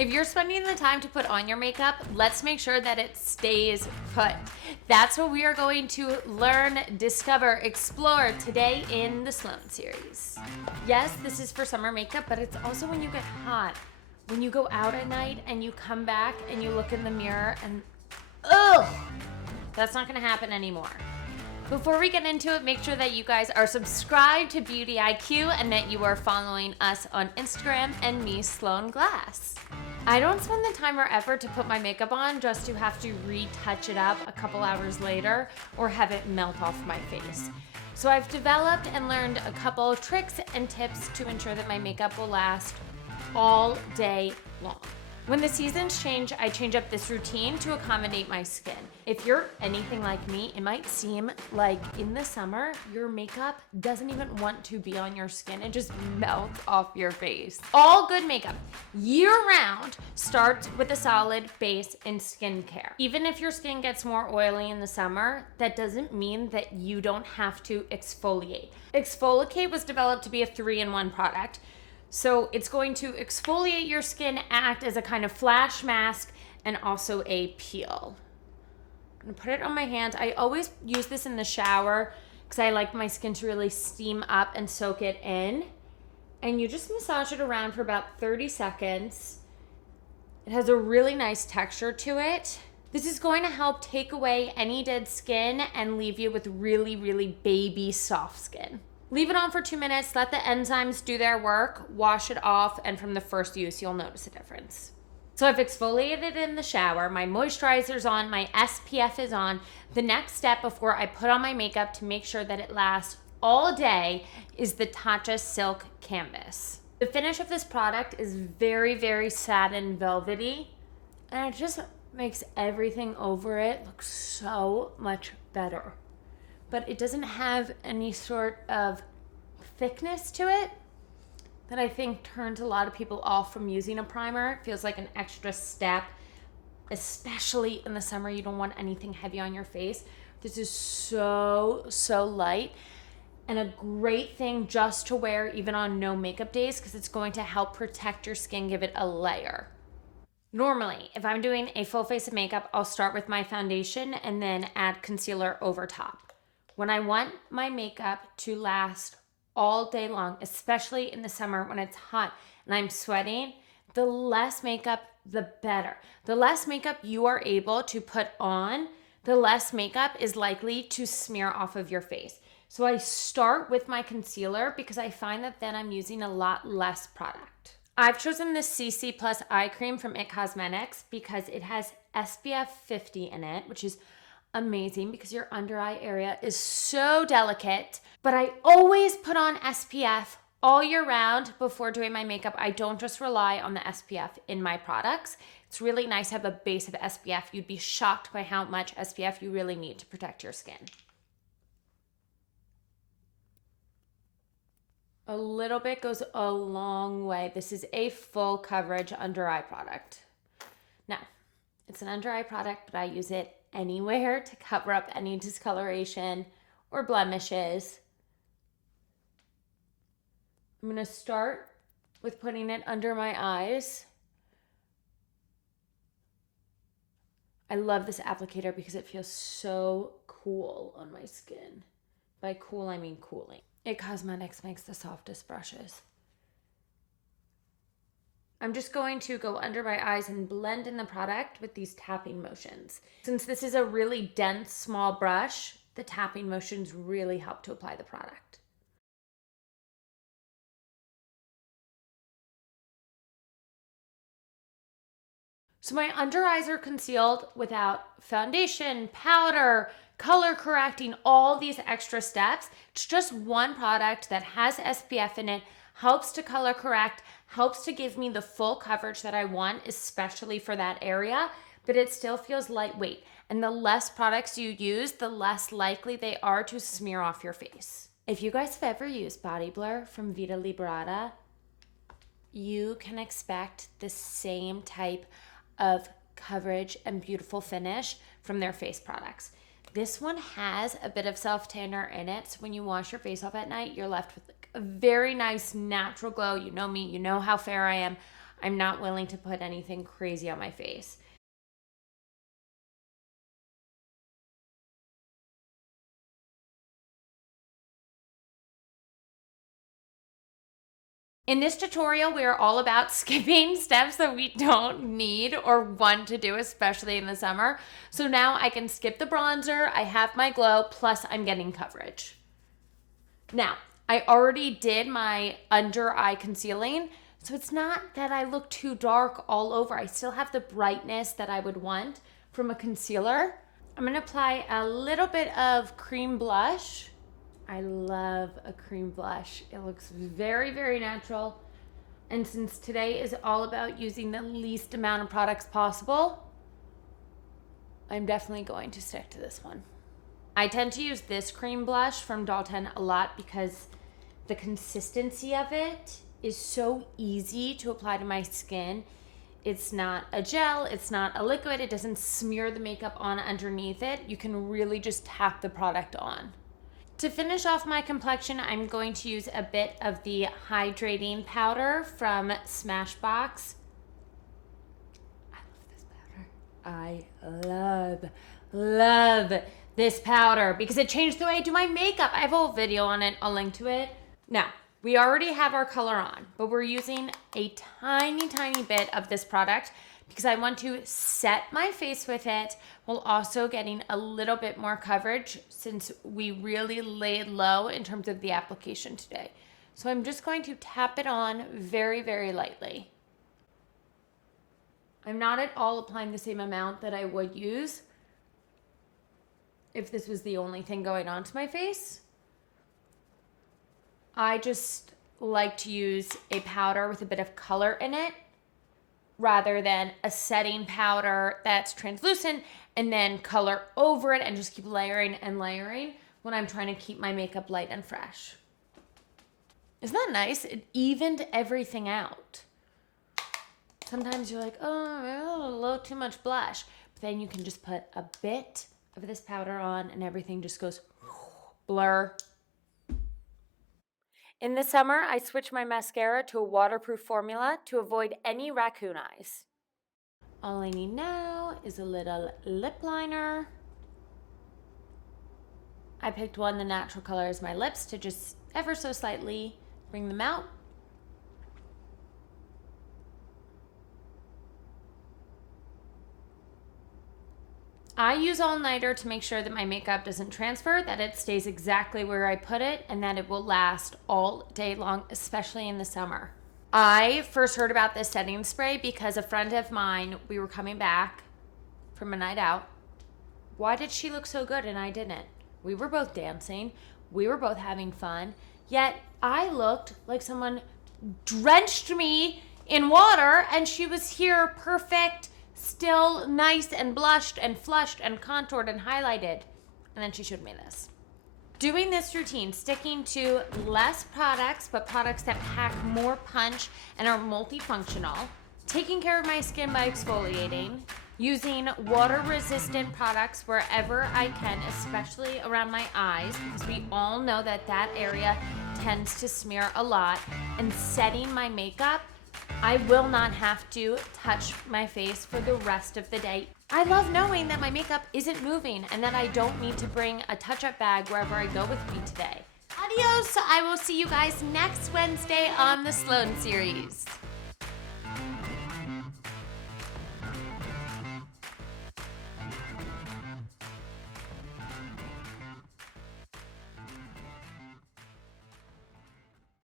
If you're spending the time to put on your makeup, let's make sure that it stays put. That's what we are going to learn, discover, explore today in the Sloane series. Yes, this is for summer makeup, but it's also when you get hot. When you go out at night and you come back and you look in the mirror and, ugh, that's not gonna happen anymore. Before we get into it, make sure that you guys are subscribed to Beauty IQ and that you are following us on Instagram and me, Sloane Glass. I don't spend the time or effort to put my makeup on just to have to retouch it up a couple hours later or have it melt off my face. So I've developed and learned a couple tricks and tips to ensure that my makeup will last all day long. When the seasons change, I change up this routine to accommodate my skin. If you're anything like me, it might seem like in the summer, your makeup doesn't even want to be on your skin. It just melts off your face. All good makeup year-round starts with a solid base in skincare. Even if your skin gets more oily in the summer, that doesn't mean that you don't have to exfoliate. Exfoliate was developed to be a 3-in-1 product. So it's going to exfoliate your skin, act as a kind of flash mask, and also a peel. I'm gonna put it on my hand. I always use this in the shower because I like my skin to really steam up and soak it in. And you just massage it around for about 30 seconds. It has a really nice texture to it. This is going to help take away any dead skin and leave you with really, really baby soft skin. Leave it on for 2 minutes, let the enzymes do their work, wash it off, and from the first use, you'll notice a difference. So I've exfoliated in the shower, my moisturizer's on, my SPF is on. The next step before I put on my makeup to make sure that it lasts all day is the TATCHA Silk Canvas. The finish of this product is very, very satin velvety, and it just makes everything over it look so much better. But it doesn't have any sort of thickness to it that I think turns a lot of people off from using a primer. It feels like an extra step, especially in the summer. You don't want anything heavy on your face. This is so, so light and a great thing just to wear even on no makeup days because it's going to help protect your skin, give it a layer. Normally, if I'm doing a full face of makeup, I'll start with my foundation and then add concealer over top. When I want my makeup to last all day long, especially in the summer when it's hot and I'm sweating, the less makeup, the better. The less makeup you are able to put on, the less makeup is likely to smear off of your face. So I start with my concealer because I find that then I'm using a lot less product. I've chosen the CC Plus Eye Cream from IT Cosmetics because it has SPF 50 in it, which is amazing because your under eye area is so delicate. But I always put on SPF all year round before doing my makeup. I don't just rely on the SPF in my products. It's really nice to have a base of SPF. You'd be shocked by how much SPF you really need to protect your skin. A little bit goes a long way. This is a full coverage under eye product. Now, it's an under eye product, but I use it anywhere to cover up any discoloration or blemishes. I'm going to start with putting it under my eyes. I love this applicator because it feels so cool on my skin. By cool, I mean cooling. IT Cosmetics makes the softest brushes. I'm just going to go under my eyes and blend in the product with these tapping motions. Since this is a really dense, small brush, the tapping motions really help to apply the product. So my under eyes are concealed without foundation, powder, color correcting, all these extra steps. It's just one product that has SPF in it, helps to color correct, helps to give me the full coverage that I want, especially for that area, but it still feels lightweight. And the less products you use, the less likely they are to smear off your face. If you guys have ever used Body Blur from Vita Liberata, you can expect the same type of coverage and beautiful finish from their face products. This one has a bit of self-tanner in it, so when you wash your face off at night, you're left with a very nice natural glow. You know me, you know how fair I am. I'm not willing to put anything crazy on my face. In this tutorial, we are all about skipping steps that we don't need or want to do, especially in the summer. So now I can skip the bronzer, I have my glow, plus I'm getting coverage. Now, I already did my under eye concealing, so it's not that I look too dark all over. I still have the brightness that I would want from a concealer. I'm gonna apply a little bit of cream blush. I love a cream blush. It looks very, very natural. And since today is all about using the least amount of products possible, I'm definitely going to stick to this one. I tend to use this cream blush from Tarte a lot because the consistency of it is so easy to apply to my skin. It's not a gel, it's not a liquid, it doesn't smear the makeup on underneath it. You can really just tap the product on. To finish off my complexion, I'm going to use a bit of the hydrating powder from Smashbox. I love this powder because it changed the way I do my makeup. I have a whole video on it. I'll link to it. Now, we already have our color on, but we're using a tiny, tiny bit of this product because I want to set my face with it while also getting a little bit more coverage since we really laid low in terms of the application today. So I'm just going to tap it on very, very lightly. I'm not at all applying the same amount that I would use if this was the only thing going on to my face. I just like to use a powder with a bit of color in it rather than a setting powder that's translucent and then color over it and just keep layering and layering when I'm trying to keep my makeup light and fresh. Isn't that nice? It evened everything out. Sometimes you're like, oh, a little too much blush. But then you can just put a bit of this powder on and everything just goes blur. In the summer, I switch my mascara to a waterproof formula to avoid any raccoon eyes. All I need now is a little lip liner. I picked one the natural color as my lips to just ever so slightly bring them out. I use all-nighter to make sure that my makeup doesn't transfer, that it stays exactly where I put it, and that it will last all day long, especially in the summer. I first heard about this setting spray because a friend of mine, we were coming back from a night out. Why did she look so good and I didn't? We were both dancing. We were both having fun. Yet I looked like someone drenched me in water and she was here perfect, still nice and blushed and flushed and contoured and highlighted. And then she showed me this. Doing this routine, sticking to less products, but products that pack more punch and are multifunctional, taking care of my skin by exfoliating, using water-resistant products wherever I can, especially around my eyes, because we all know that that area tends to smear a lot, and setting my makeup, I will not have to touch my face for the rest of the day. I love knowing that my makeup isn't moving and that I don't need to bring a touch-up bag wherever I go with me today. Adios! I will see you guys next Wednesday on the Sloane Series.